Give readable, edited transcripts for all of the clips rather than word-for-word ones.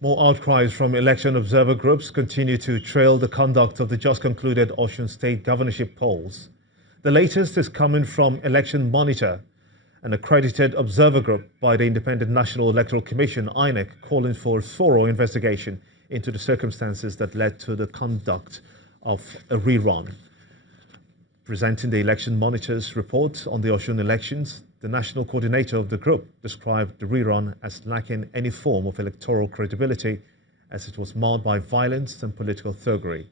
More outcries from election observer groups continue to trail the conduct of the just concluded Osun state governorship polls. The latest is coming from Election Monitor, an accredited observer group by the Independent National Electoral Commission, INEC, calling for a thorough investigation into the circumstances that led to the conduct of a rerun. Presenting the Election Monitor's report on the Osun elections, the national coordinator of the group described the rerun as lacking any form of electoral credibility, as it was marred by violence and political thuggery.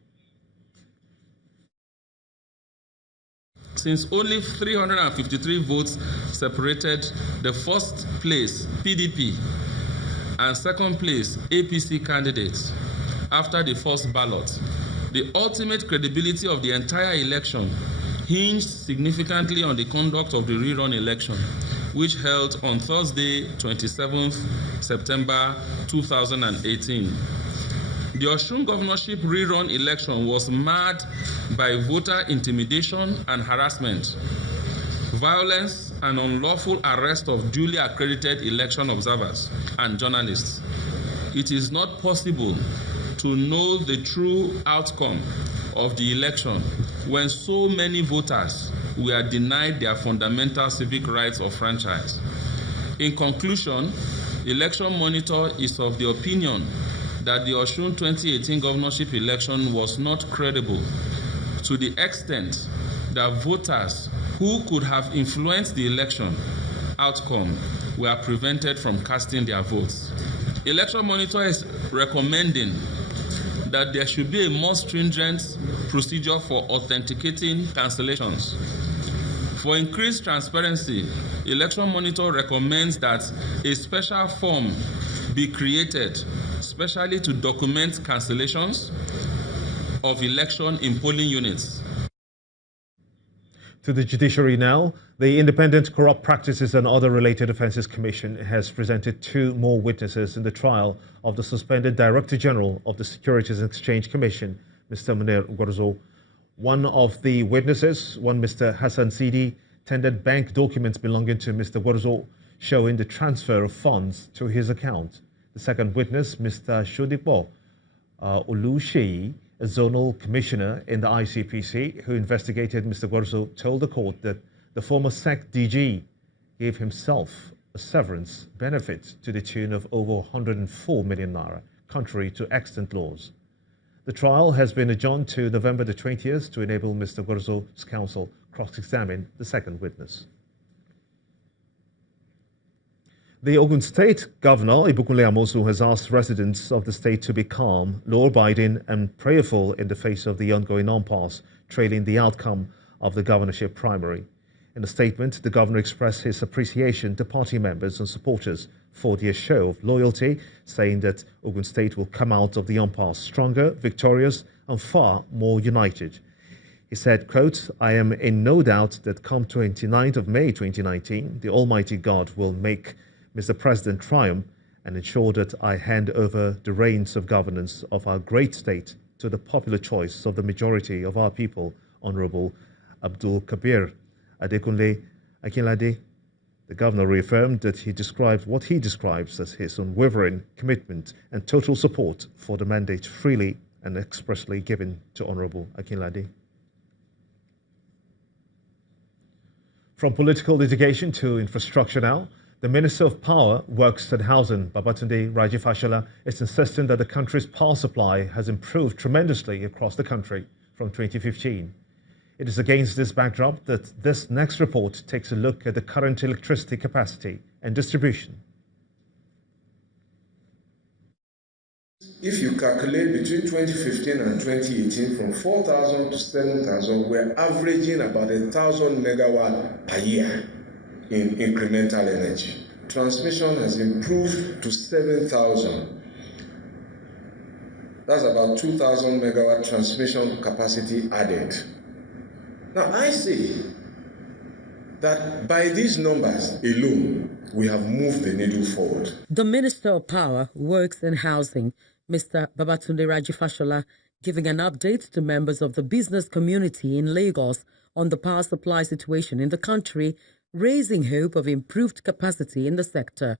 Since only 353 votes separated the first place PDP and second place APC candidates after the first ballot, the ultimate credibility of the entire election hinged significantly on the conduct of the rerun election, which held on Thursday, 27th September 2018. The Osun governorship rerun election was marred by voter intimidation and harassment, violence and unlawful arrest of duly accredited election observers and journalists. It is not possible to know the true outcome of the election when so many voters were denied their fundamental civic rights of franchise. In conclusion, Election Monitor is of the opinion that the Osun 2018 governorship election was not credible to the extent that voters who could have influenced the election outcome were prevented from casting their votes. Election Monitor is recommending that there should be a more stringent procedure for authenticating cancellations. For increased transparency, Election Monitor recommends that a special form be created, especially to document cancellations of election in polling units. To the judiciary now, the Independent Corrupt Practices and Other Related Offences Commission has presented 2 more witnesses in the trial of the suspended Director General of the Securities and Exchange Commission, Mr. Mounir Gwarzo. One of the witnesses, Mr. Hassan Sidi, tendered bank documents belonging to Mr. Gwarzo showing the transfer of funds to his account. The second witness, Mr. Shodipo Olusheyi, a zonal commissioner in the ICPC who investigated Mr. Gwarzo, told the court that the former SEC DG gave himself a severance benefit to the tune of over 104 million naira, contrary to extant laws. The trial has been adjourned to November the 20th to enable Mr. Gwarzo's counsel cross-examine the second witness. The Ogun State Governor, Ibukunle Amosu, has asked residents of the state to be calm, law-abiding and prayerful in the face of the ongoing impasse trailing the outcome of the governorship primary. In a statement, the governor expressed his appreciation to party members and supporters for their show of loyalty, saying that Ogun State will come out of the impasse stronger, victorious and far more united. He said, quote, "I am in no doubt that come 29th of May 2019, the Almighty God will make Mr. President triumph and ensure that I hand over the reins of governance of our great state to the popular choice of the majority of our people, Honorable Abdul Kabir Adekunle Akinlade." The governor reaffirmed that he described what he describes as his unwavering commitment and total support for the mandate freely and expressly given to Honorable Akinlade. From political litigation to infrastructure now, the Minister of Power, Works and Housing, Babatunde Raji Fashola, is insisting that the country's power supply has improved tremendously across the country from 2015. It is against this backdrop that this next report takes a look at the current electricity capacity and distribution. If you calculate between 2015 and 2018, from 4,000 to 7,000, we're averaging about 1,000 megawatt per year in incremental energy. Transmission has improved to 7,000. That's about 2,000 megawatt transmission capacity added. Now, I say that by these numbers alone, we have moved the needle forward. The Minister of Power, Works and Housing, Mr. Babatunde Raji Fashola, giving an update to members of the business community in Lagos on the power supply situation in the country, raising hope of improved capacity in the sector.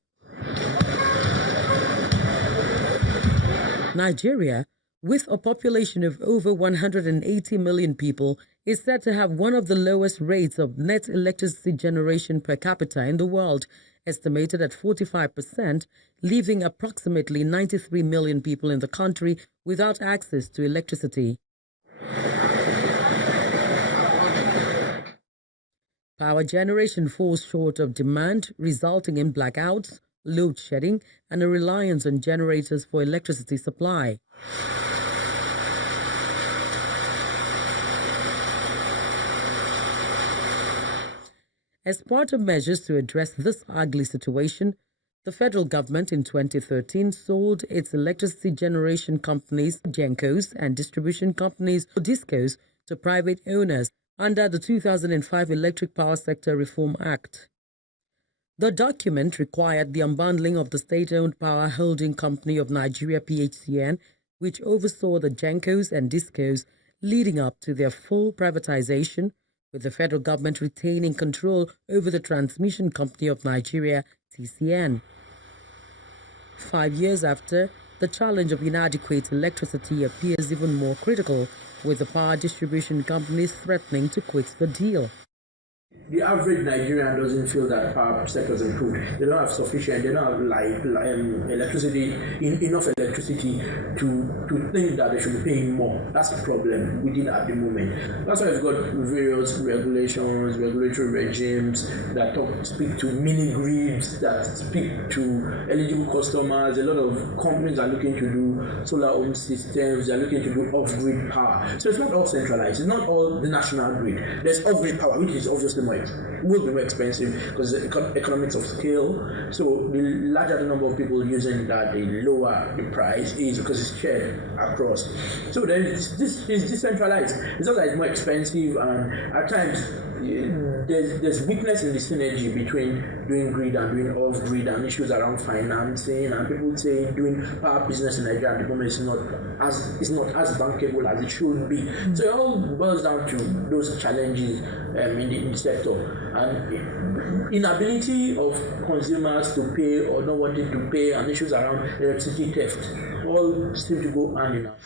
Nigeria, with a population of over 180 million people, is said to have one of the lowest rates of net electricity generation per capita in the world, estimated at 45%, leaving approximately 93 million people in the country without access to electricity. Power generation falls short of demand, resulting in blackouts, load shedding, and a reliance on generators for electricity supply. As part of measures to address this ugly situation, the federal government in 2013 sold its electricity generation companies, GENCOs, and distribution companies, DISCOs, to private owners under the 2005 Electric Power Sector Reform Act. The document required the unbundling of the state-owned Power Holding Company of Nigeria, Pt.2, which oversaw the GENCOs and DISCOs leading up to their full privatization, with the federal government retaining control over the Transmission Company of Nigeria, TCN. 5 years after, the challenge of inadequate electricity appears even more critical, with the power distribution companies threatening to quit the deal. The average Nigerian doesn't feel that power sector is improved. They don't have sufficient, they don't have electricity, enough electricity to think that they should be paying more. That's the problem within at the moment. That's why we've got various regulations, regulatory regimes that speak to mini grids, that speak to eligible customers. A lot of companies are looking to do solar home systems, they're looking to do off-grid power. So it's not all centralized, it's not all the national grid. There's off-grid power, which is obviously will be more expensive because the economics of scale. So the larger the number of people using that, the lower the price is because it's shared across. So then this is decentralized. It's not that it's more expensive, and at times there's weakness in the synergy between doing grid and doing off-grid, and issues around financing, and people say doing power business in Nigeria at the moment is not as bankable as it should be. So it all boils down to those challenges in the sector, and inability of consumers to pay or not wanting to pay, and issues around electricity theft all seem to go hand in hand.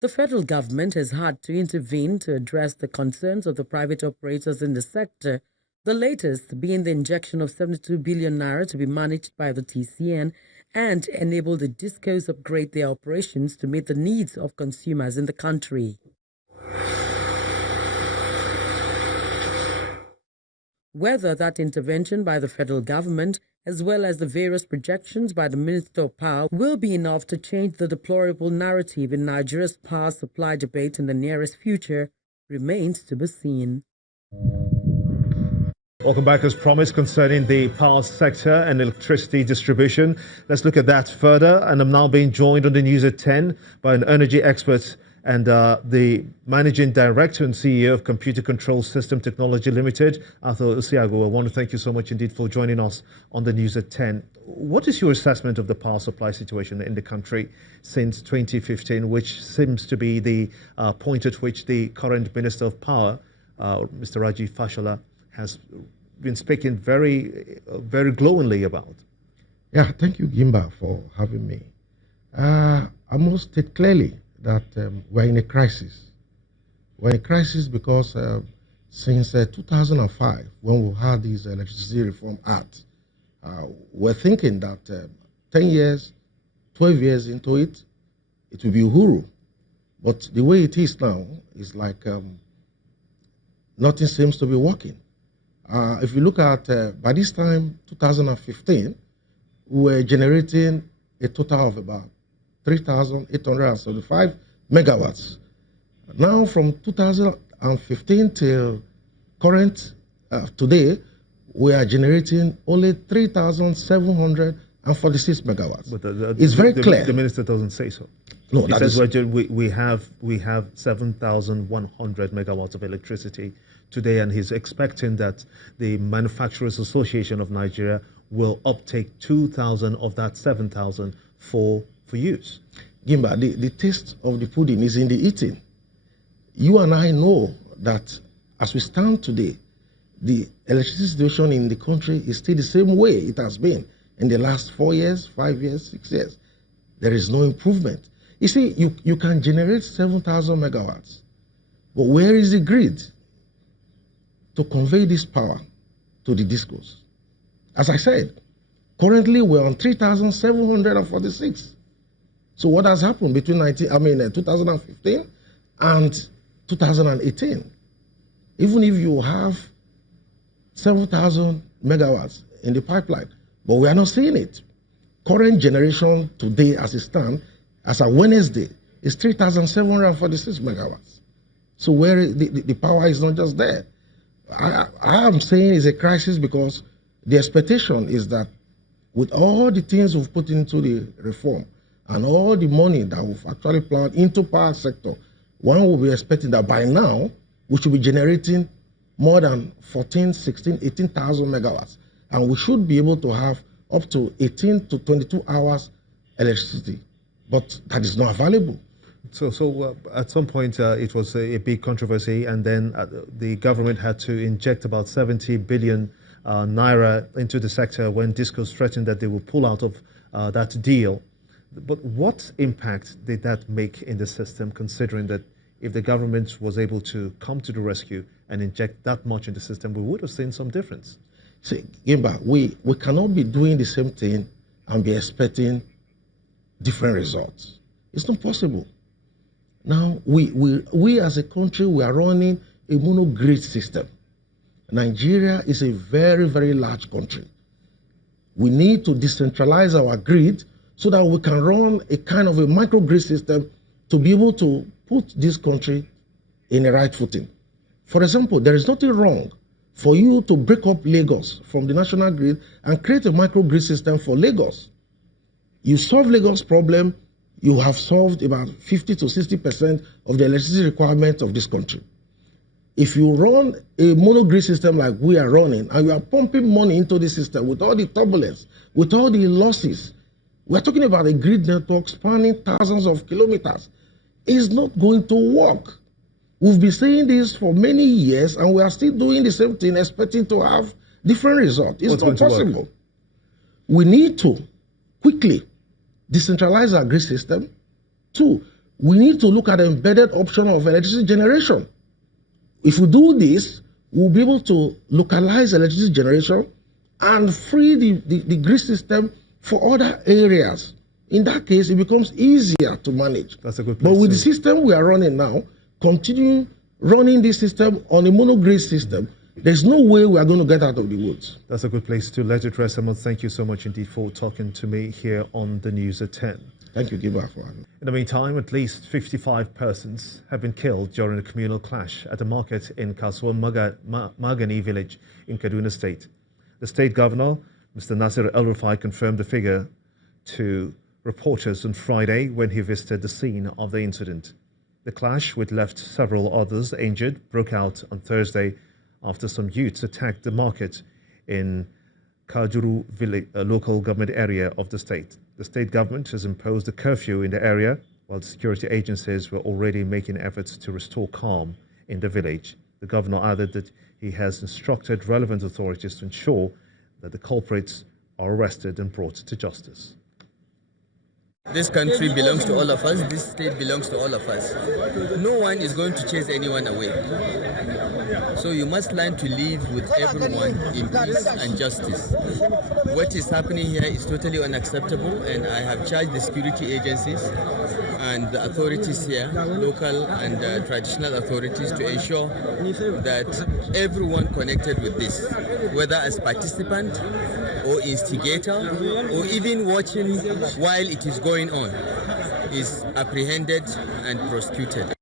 The federal government has had to intervene to address the concerns of the private operators in the sector, the latest being the injection of 72 billion naira to be managed by the TCN and enable the DISCOs upgrade their operations to meet the needs of consumers in the country. Whether that intervention by the federal government, as well as the various projections by the Minister of Power, will be enough to change the deplorable narrative in Nigeria's power supply debate in the nearest future remains to be seen. Welcome back. As promised, concerning the power sector and electricity distribution, let's look at that further. And I'm now being joined on the news at 10 by an energy expert and the Managing Director and CEO of Computer Control System Technology Limited, Arthur Usiago. I want to thank you so much indeed for joining us on the news at 10. What is your assessment of the power supply situation in the country since 2015, which seems to be the point at which the current Minister of Power, Mr. Raji Fashola, has been speaking very glowingly about? Yeah, thank you, Gimba, for having me. I must state clearly that we're in a crisis. We're in a crisis because since 2005, when we had this Electricity Reform Act, we're thinking that 10 years, 12 years into it, it will be uhuru. But the way it is now is like nothing seems to be working. If you look at, by this time, 2015, we were generating a total of about 3,875 megawatts. Now, from 2015 till current today, we are generating only 3,746 megawatts. But it's very clear. The minister doesn't say so. No, he says we have 7,100 megawatts of electricity today, and he's expecting that the Manufacturers Association of Nigeria will uptake 2,000 of that 7,000 for use. Gimba, the taste of the pudding is in the eating. You and I know that as we stand today, the electricity situation in the country is still the same way it has been in the last 4 years, 5 years, 6 years. There is no improvement. You see, you can generate 7,000 megawatts, but where is the grid to convey this power to the discos? As I said, currently we're on 3,746. So what has happened between 2015 and 2018? Even if you have 7,000 megawatts in the pipeline, but we are not seeing it. Current generation today, as it stands, as a Wednesday, is 3,746 megawatts. So where the power is not just there. I am saying it's a crisis because the expectation is that with all the things we've put into the reform and all the money that we've actually planned into power sector, one will be expecting that by now we should be generating more than 14, 16, 18,000 megawatts. And we should be able to have up to 18 to 22 hours electricity. But that is not available. So at some point it was a big controversy, and then the government had to inject about 70 billion naira into the sector when discos threatened that they will pull out of that deal. But what impact did that make in the system, considering that if the government was able to come to the rescue and inject that much in the system, we would have seen some difference? See, Gimba, we cannot be doing the same thing and be expecting different results. It's not possible. Now, we as a country, we are running a mono-grid system. Nigeria is a very, very large country. We need to decentralize our grid so that we can run a kind of a microgrid system to be able to put this country in a right footing. For example, there is nothing wrong for you to break up Lagos from the national grid and create a microgrid system for Lagos. You solve Lagos' problem, you have solved about 50 to 60% of the electricity requirements of this country. If you run a monogrid system like we are running, and you are pumping money into the system with all the turbulence, with all the losses, we're talking about a grid network spanning thousands of kilometers. It's not going to work. We've been saying this for many years, and we are still doing the same thing, expecting to have different results. It's not possible. We need to quickly decentralize our grid system. 2, we need to look at the embedded option of electricity generation. If we do this, we'll be able to localize electricity generation and free the grid system for other areas. In that case, it becomes easier to manage. That's a good place. But with the system we are running now, continue running this system on a monogrid system, there's no way we are going to get out of the woods. That's a good place to let it rest. Thank you so much indeed for talking to me here on the News at 10. Thank you, Gilbert, for having me. In the meantime, at least 55 persons have been killed during a communal clash at a market in Kasuan Magani village in Kaduna State. The state governor, Mr. Nasir El-Rufai, confirmed the figure to reporters on Friday when he visited the scene of the incident. The clash, which left several others injured, broke out on Thursday after some youths attacked the market in Kajuru village, a local government area of the state. The state government has imposed a curfew in the area, while security agencies were already making efforts to restore calm in the village. The governor added that he has instructed relevant authorities to ensure that the culprits are arrested and brought to justice. This country belongs to all of us. This state belongs to all of us. No one is going to chase anyone away. So you must learn to live with everyone in peace and justice. What is happening here is totally unacceptable, and I have charged the security agencies and the authorities here, local and traditional authorities, to ensure that everyone connected with this, whether as participant or instigator or even watching while it is going on, is apprehended and prosecuted.